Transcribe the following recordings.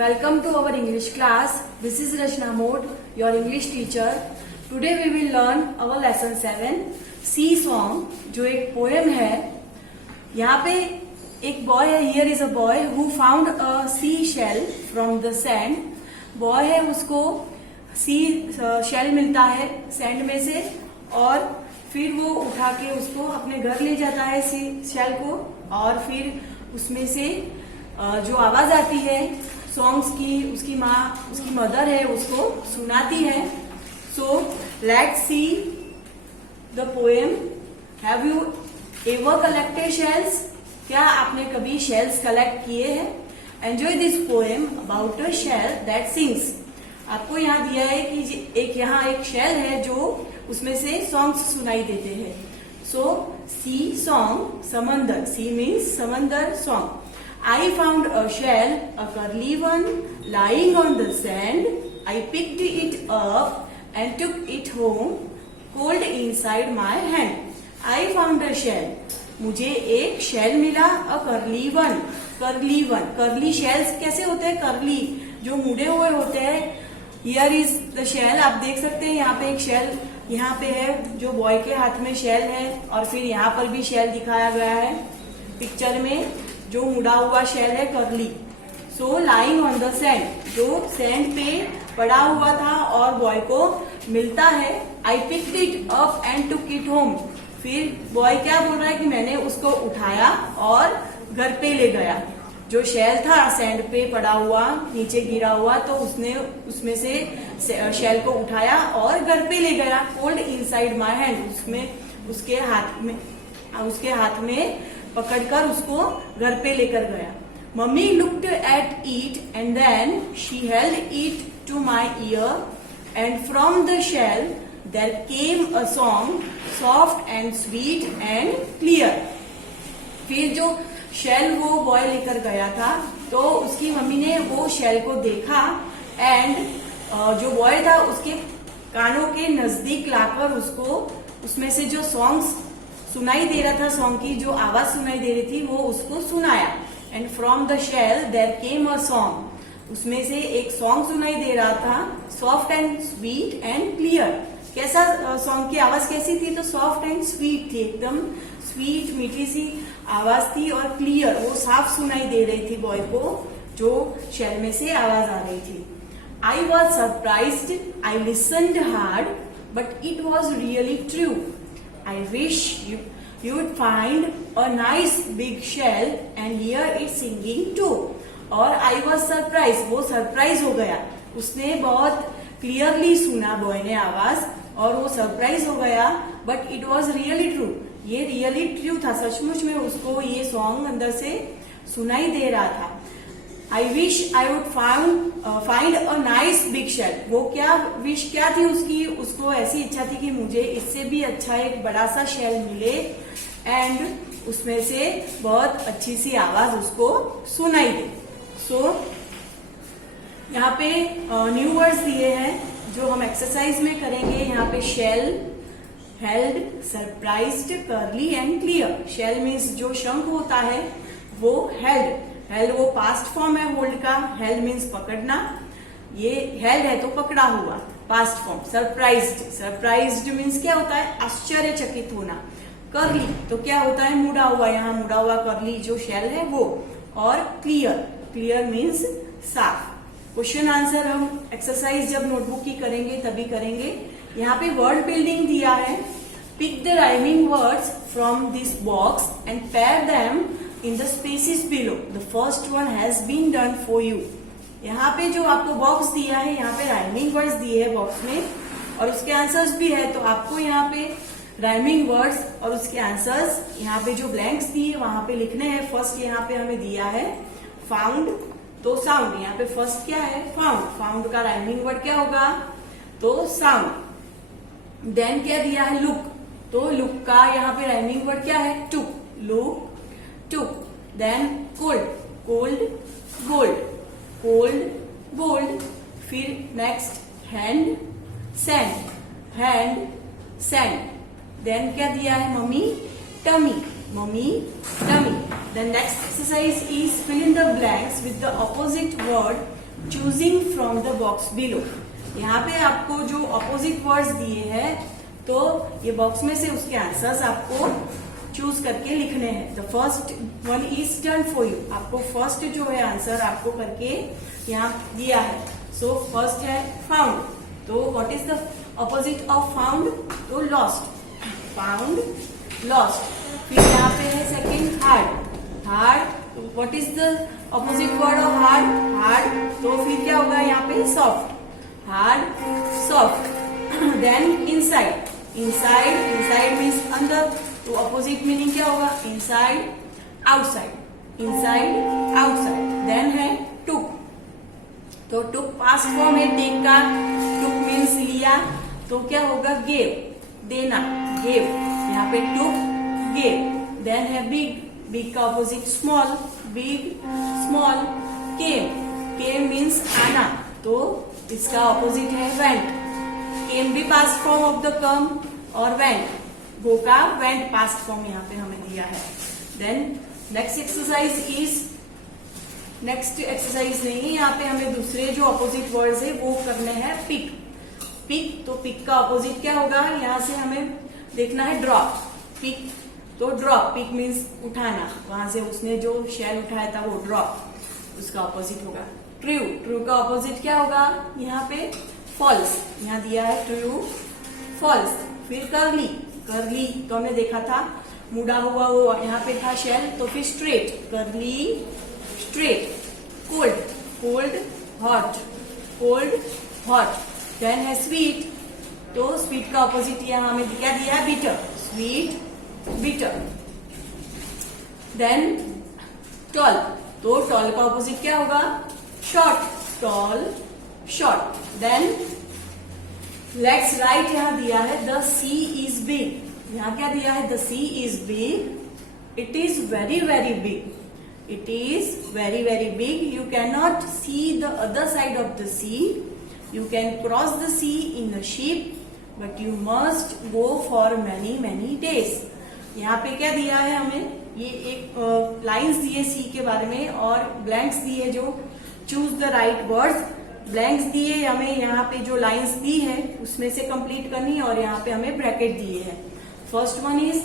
Welcome to our English class. This is Rachna Mode, your English teacher. Today we will learn our lesson 7 Sea Song, जो एक poem है. यहाँ पे एक boy है. Here is a boy who found a seashell from the sand. Boy है, उसको sea shell मिलता है sand में से और फिर वो उठा के उसको अपने घर ले जाता है sea shell को और फिर उसमें से जो आवाज आती है सॉन्ग्स की उसकी माँ उसकी मदर है उसको सुनाती है. So let's see the poem. Have you ever collected shells? क्या आपने कभी शेल्स कलेक्ट किए हैं? Enjoy this poem about a shell that sings. आपको यहाँ दिया है कि यहाँ एक शेल है जो उसमें से सॉन्ग्स सुनाई देते हैं. सो सी सॉन्ग, समंदर. सी मीन्स समंदर. Song. I found a shell, a curly one, lying on the sand. I picked it up and took it home, cold inside my hand. I found a shell. मुझे एक shell मिला. a curly one. curly one. curly shells कैसे होते हैं? curly जो मुड़े हुए होते हैं. Here is the shell. आप देख सकते हैं यहाँ पे एक शेल यहाँ पे है जो बॉय के हाथ में शेल है और फिर यहाँ पर भी शेल दिखाया गया है पिक्चर में. जो मुड़ा हुआ शेल है curly. So lying on the sand, जो सैंड पे पड़ा हुआ था और बॉय को मिलता है. I picked it up and took it home. फिर बॉय क्या बोल रहा है कि मैंने उसको उठाया और घर पे ले गया. जो शेल था सैंड पे पड़ा हुआ नीचे गिरा हुआ तो उसने उसमें से शेल को उठाया और घर पे ले गया. Cold inside my hand. उसमें उसके हाथ में पकड़कर उसको घर पे लेकर गया. Mummy looked at it and then she held it to my ear and from the shell there came a song soft and sweet and clear. फिर जो शेल वो बॉय लेकर गया था तो उसकी मम्मी ने वो शेल को देखा एंड जो बॉय था उसके कानों के नजदीक लाकर उसको उसमें से जो सॉन्ग्स सुनाई दे रहा था, सॉन्ग की जो आवाज सुनाई दे रही थी वो उसको सुनाया. And from the shell there came a song. उसमें से एक सॉन्ग सुनाई दे रहा था. Soft and sweet and clear. कैसा सॉन्ग की आवाज कैसी थी? तो सॉफ्ट एंड स्वीट थी. एकदम स्वीट मीठी सी आवाज थी और क्लियर वो साफ सुनाई दे रही थी बॉय को जो शेल में से आवाज आ रही थी. I was surprised. I listened hard but it was really true. I wish you would find a nice big shell and hear it singing too. और I was surprised. वो सरप्राइज हो गया. उसने बहुत क्लियरली सुना बॉय ने आवाज और वो सरप्राइज हो गया. But it was really true. ये रियली ट्रू था. सचमुच में उसको ये सॉन्ग अंदर से सुनाई दे रहा था. I wish I would find a nice big shell. वो क्या विश क्या थी उसकी? उसको ऐसी इच्छा थी कि मुझे इससे भी अच्छा एक बड़ा सा शेल मिले एंड उसमें से बहुत अच्छी सी आवाज उसको सुनाई दे. सो यहाँ पे न्यू वर्ड्स दिए हैं जो हम एक्सरसाइज में करेंगे. यहाँ पे shell, held, surprised, curly and clear. Shell means जो शंख होता है वो हेल्ड. हेल्ड वो पास्ट फॉर्म है होल्ड का. हेल्ड मीन्स पकड़ना. ये हेल्ड है तो पकड़ा हुआ past form. Surprised, surprised means क्या होता है? आश्चर्यचकित होना. कर्ली तो क्या होता है? मुड़ा हुआ. यहाँ मुड़ा हुआ कर्ली जो शेल है वो. और क्लियर, क्लियर मीन्स साफ. क्वेश्चन आंसर हम एक्सरसाइज जब नोटबुक की करेंगे तभी करेंगे. यहाँ पे वर्ड बिल्डिंग दिया है. Pick the rhyming words from this box and pair them in the spaces below. The first one has been done for you. यहाँ पे जो आपको बॉक्स दिया है यहाँ पे राइमिंग वर्ड्स दिए हैं बॉक्स में और उसके आंसर्स भी है. तो आपको यहाँ पे राइमिंग वर्ड्स और उसके आंसर्स यहाँ पे जो ब्लैंक्स दिए वहां पे लिखने हैं. फर्स्ट यहाँ पे हमें दिया है फाउंड. तो साउंड यहाँ पे फर्स्ट क्या है? फाउंड. फाउंड का राइमिंग वर्ड क्या होगा? तो साउंड. देन क्या दिया है? लुक. तो लुक का यहाँ पे राइमिंग वर्ड क्या है? Took. Look, took. Then cold, cold, gold, cold, gold. फिर next hand, sand, hand, sand. Then क्या दिया है? Mummy, tummy, mummy, tummy. The next exercise is fill in the blanks with the opposite word choosing from the box below. यहाँ पे आपको जो opposite words दिए हैं तो ये बॉक्स में से उसके आंसर्स आपको चूज करके लिखने हैं। The first one is done for you. आपको फर्स्ट जो है आंसर आपको करके यहाँ दिया है। सो फर्स्ट है फाउंड, तो what is the opposite of found? तो लॉस्ट, फाउंड लॉस्ट। फिर यहाँ पे है second hard, hard what is the opposite word of hard? Hard, तो फिर क्या होगा यहाँ पे? Soft, hard soft. Then inside, inside, inside means अंदर, तो ऑपोजिट मीनिंग क्या होगा? Inside outside, inside outside. Then है टुक, तो टुक पास्ट फॉर्म है टेक का, टुक मीन्स लिया, तो क्या होगा? गेव, देना, गेव। यहाँ पे टुक गेव। देन है बिग, बिग का ऑपोजिट स्मॉल, बिग स्मॉल। केम, केम मीन्स आना, तो इसका ऑपोजिट है वेंट। केम भी पास्ट फॉर्म ऑफ द कम और वेंट, गो का वेंट पास्ट फॉर्म यहाँ पे हमें दिया है। Then next exercise is, next exercise नहीं, यहाँ पे हमें दूसरे जो ऑपोजिट वर्ड्स है वो करने हैं। पिक, पिक, तो पिक का ऑपोजिट क्या होगा? यहाँ से हमें देखना है ड्रॉप, पिक तो ड्रॉप, पिक मीन्स उठाना, वहां से उसने जो शेल उठाया था वो ड्रॉप, उसका ऑपोजिट होगा। ट्रू, ट्रू का ऑपोजिट क्या होगा? यहाँ पे फॉल्स, यहाँ दिया है ट्रू फॉल्स। फिर करली, करली तो हमने देखा था मुड़ा हुआ वो यहाँ पे था शेल, तो फिर straight, curly straight. Cold, cold hot, cold hot. Then है स्वीट, तो स्वीट का ऑपोजिट यहाँ हमें क्या दिया है? Bitter, sweet bitter. Then tall, तो टॉल का ऑपोजिट क्या होगा? Short, tall short. Then let's write, यहाँ दिया है द सी इज बिग, यहाँ क्या दिया है? The sea is big, it is very very big, it is very very big, you cannot see the other side of the sea, you can cross the sea in a ship but you must go for many many days। यहाँ पे क्या दिया है हमें? ये एक lines दिए सी के बारे में और ब्लैंक्स दिए, जो choose the right words. Blanks दिए हमें, यहाँ पे जो लाइंस दी है उसमें से कंप्लीट करनी है और यहाँ पे हमें ब्रैकेट दिए हैं। First one is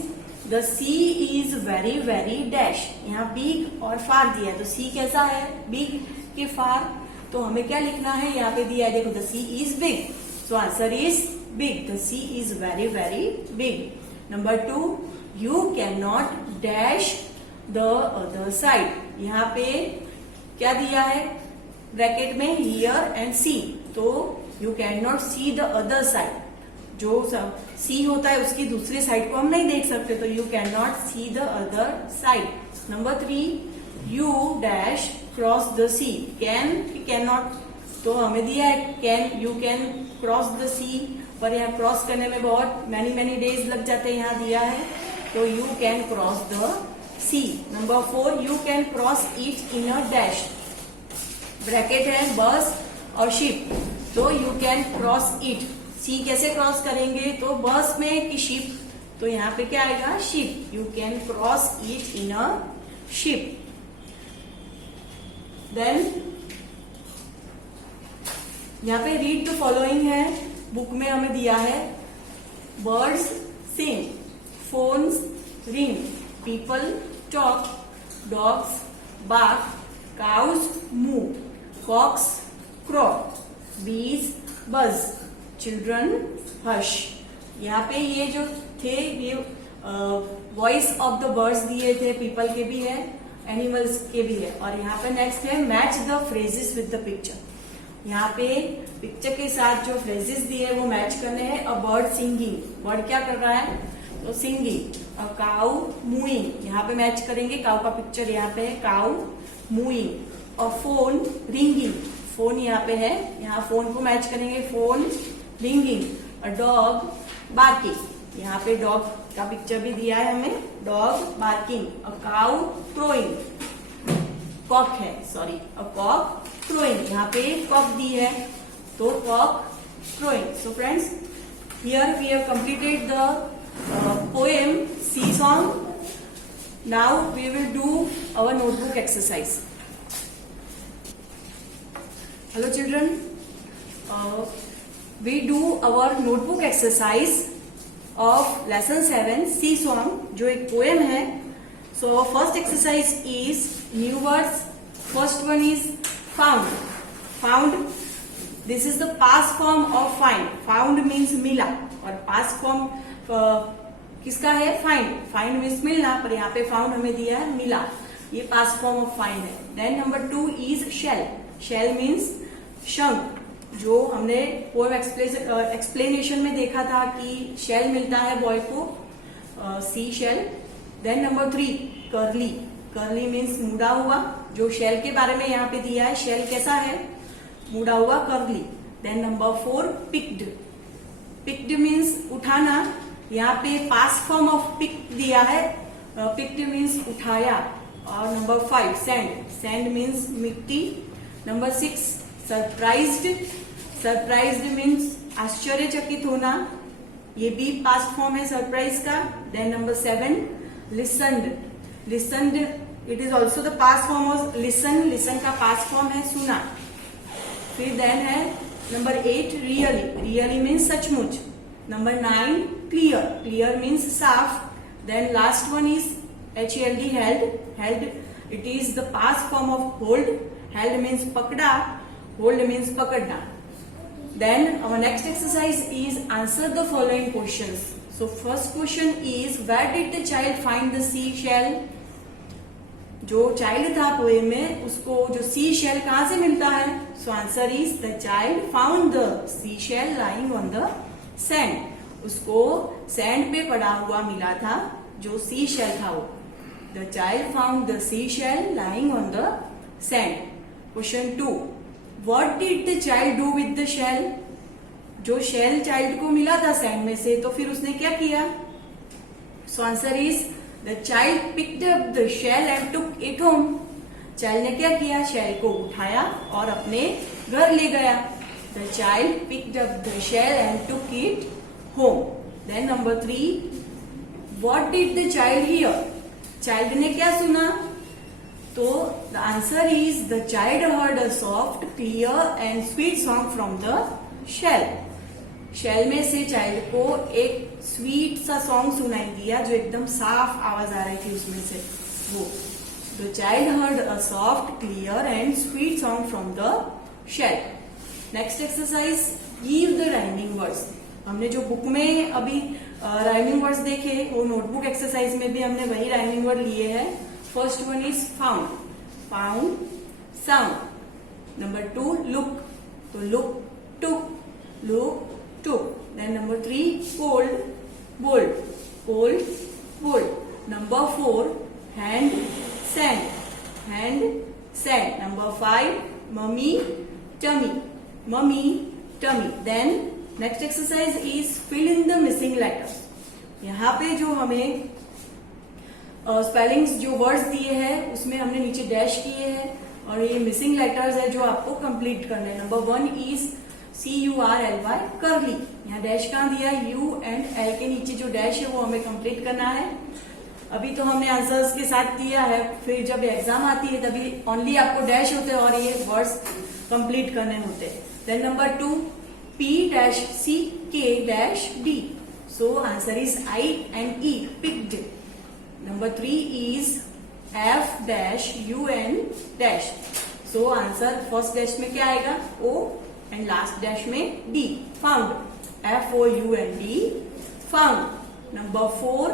the sea is very very dash, यहाँ बिग और फार दिया है, तो सी कैसा है? बिग के फार, तो हमें क्या लिखना है? यहाँ पे दिया है देखो, the sea is big, so answer is big, the sea is very very big. Number 2, you can not dash the other side, यहाँ पे क्या दिया है ब्रैकेट में? हियर एंड सी, तो you can not see the other side, जो सी होता है उसकी दूसरी साइड को हम नहीं देख सकते, तो you can not see the other side. Number 3, you dash cross the sea, can not, तो हमें दिया है can, you can cross the sea, पर यहाँ क्रॉस करने में बहुत मैनी डेज लग जाते हैं, यहाँ दिया है, तो you can cross the sea. Number 4, you can cross it in a dash, bracket है बस और शिप, तो you can cross it, sea कैसे क्रॉस करेंगे? तो बस में कि शिप, तो यहाँ पे क्या आएगा? Ship, you can cross it in a ship. Then यहाँ पे रीड द फॉलोइंग है, बुक में हमें दिया है birds sing, phones ring, people talk, dogs bark, cows move, cocks crow, bees buzz, children hush. यहाँ पे ये जो थे ये वॉइस ऑफ द बर्ड्स दिए थे, पीपल के भी है, एनिमल्स के भी है। और यहाँ पे नेक्स्ट है match the phrases with the picture, यहाँ पे पिक्चर के साथ जो फ्रेजेस दिए वो मैच करने हैं। अ बर्ड सिंगिंग, बर्ड क्या कर रहा है? तो सिंगिंग। अ काउ मूइंग, यहाँ पे मैच करेंगे, काउ का पिक्चर यहाँ पे है, cow mooing. A phone ringing, phone यहाँ पे है, यहाँ फोन को मैच करेंगे, phone ringing. A dog barking, यहाँ पे डॉग का पिक्चर भी दिया है हमें, dog barking. A cow crowing, cock है, सॉरी, अ कॉक क्रोइंग, यहाँ पे कॉक दी है, तो cock crowing. So friends, here we have completed the poem see song. Now we will do our notebook exercise. Hello children, we do our notebook exercise of lesson 7 sea song जो एक poem है. So first exercise is new words. First one is found. Found, this is the past form of find. Found means मिला और past form किसका है? find. Find means मिलना, पर यहाँ पे found हमें दिया है मिला, ये past form of find है. Then number 2 is shell. Shell means शंख, जो हमने पोएम एक्सप्लेनेशन में देखा था कि शेल मिलता है बॉय को, sea shell. Then number 3 curly. Curly means मुड़ा हुआ, जो शेल के बारे में यहाँ पे दिया है, शेल कैसा है? मुड़ा हुआ, curly. Then number 4 picked. Picked means उठाना, यहाँ पे पास्ट फॉर्म ऑफ पिक दिया है, पिक्ड मीन्स उठाया. और नंबर 5 सैंड. सैंड मीन्स मिट्टी. Number 6 surprised. सरप्राइज्ड मीन्स आश्चर्यचकित होना, ये भी पास्ट फॉर्म है सरप्राइज का. Then number 7 listened. Listened it is also the past form of listen. Listen का पास्ट फॉर्म है सुना. फिर देन है नंबर 8 रियली. रियली मीन्स सचमुच. Number 9 clear. क्लियर मीन्स साफ. Then last one is HELD, held. Held it is the past form of hold. Held means पकड़ा, hold means पकड़ना. Then our next exercise is answer the following questions. So first question is where did the child find the seashell? जो child था poem में, उसको जो seashell कहाँ से मिलता है? So answer is the child found the seashell lying on the sand. उसको sand पे पड़ा हुआ मिला था, जो seashell था वो. The child found the seashell lying on the sand. Question 2. What did the child do with the shell? जो शेल चाइल्ड को मिला था सैंड में से, तो फिर उसने क्या किया? So answer is the child picked up the shell and took it home. Child ने क्या किया? शेल को उठाया और अपने घर ले गया. The child picked up the shell and took it home. Then number 3 what did the child hear? Child ने क्या सुना? तो the answer is the child heard a soft clear and sweet song from the shell. Shell में से child को एक sweet सा song सुनाई दिया, जो एकदम साफ आवाज आ रही थी उसमें से, वो. The child heard a soft clear and sweet song from the shell. Next exercise give the rhyming words. हमने जो बुक में अभी राइमिंग वर्ड्स देखे, वो नोटबुक एक्सरसाइज में भी हमने वही राइमिंग वर्ड लिए हैं. First one is found. Found, sound. Number 2 look. So look, took. Look, took. Then number 3 cold, bold. Cold, bold. Number 4 hand, sand. Hand, sand. Number 5 mummy, tummy. Mummy, tummy. Then next exercise is fill in the missing letters. यहाँ पे जो हमें spellings जो words दिए हैं, उसमें हमने नीचे डैश किए हैं, और ये मिसिंग लेटर्स है जो आपको कंप्लीट करना है. नंबर 1 इज CURLY, करली. यहाँ डैश कहाँ दिया है? U एंड L के नीचे जो डैश है वो हमें कंप्लीट करना है. अभी तो हमने आंसर्स के साथ किया है, फिर जब एग्जाम आती है तभी ओनली आपको डैश होते हैं और ये वर्ड्स कंप्लीट करने होते हैं. Then number 2 P-CK-D. So answer is I and E, picked. Number 3 is F-UN-. So answer first dash में क्या आएगा? O and last dash में D, found. FOUND, found. Number 4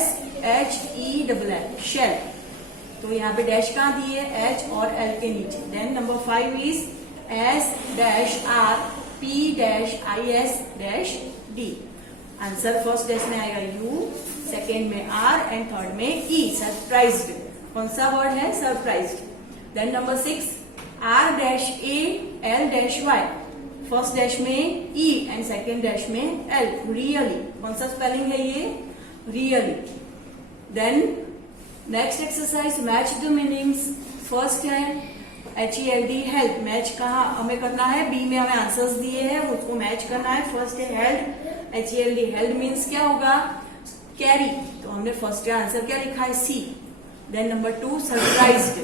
SHELL, shell. तो यहाँ पे डैश कहाँ दी है? H और L के नीचे. Then number 5 is S-R-P-IS-D. Answer first dash में आएगा U, सेकेंड में R एंड थर्ड में E, सरप्राइज्ड. कौन सा वर्ड है? Surprised. Then number 6 R-A-L-Y. First dash में E एंड सेकेंड डैश में L, रियली. कौन सा स्पेलिंग है ये? Really. Then next exercise match the meanings. First है HELD, हेल्प. मैच कहाँ हमें करना है? बी में हमें आंसर्स दिए हैं, उसको मैच करना है. फर्स्ट है हेल्ड, HELD. हेल्ड मीन्स क्या होगा? कैरी. तो हमने फर्स्ट का आंसर क्या लिखा है? C. Then number 2 surprised.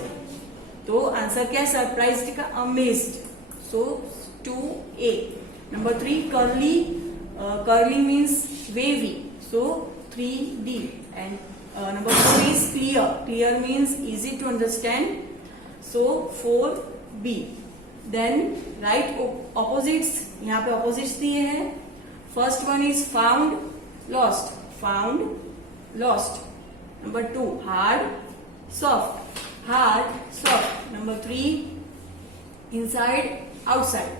तो आंसर क्या है सरप्राइज्ड का? Amazed. So 2A. Number 3, curly. Curly means wavy. So 3D. And number 4 is clear. Clear means easy to understand. So 4B. Then write opposites. यहाँ पे opposites दिए हैं. First one is found, lost. Found, lost. Number 2, hard, soft. Hard, soft. Number 3, inside, outside.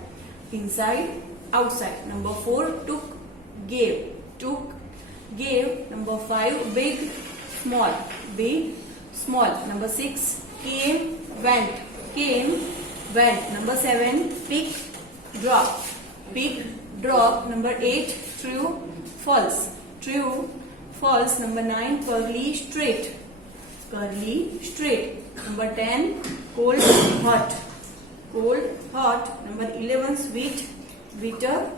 Inside, outside. Number 4, took, gave. Took, gave. Number 5, big, small. Big, small. Number 6, came, went. Came, went. Number 7, pick, drop. Pick, drop. Number 8, true, false. True, false. Number 9, curly, straight. Curly, straight. Number 10, cold, hot. Cold, hot. Number 11, sweet, bitter.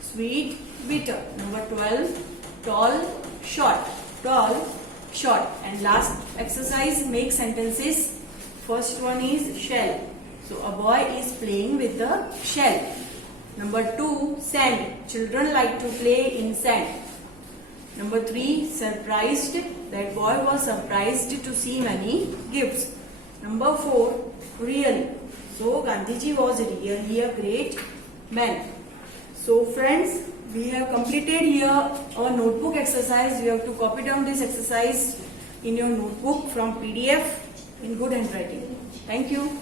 Sweet, bitter. Number 12, tall, short. Tall, short. And last exercise, make sentences. First one is shell. So a boy is playing with the shell. Number 2, sand. Children like to play in sand. Number 3, surprised. That boy was surprised to see many gifts. Number 4, real. So Gandhiji was really a great man. So friends, we have completed here our notebook exercise. You have to copy down this exercise in your notebook from PDF in good handwriting. Thank you.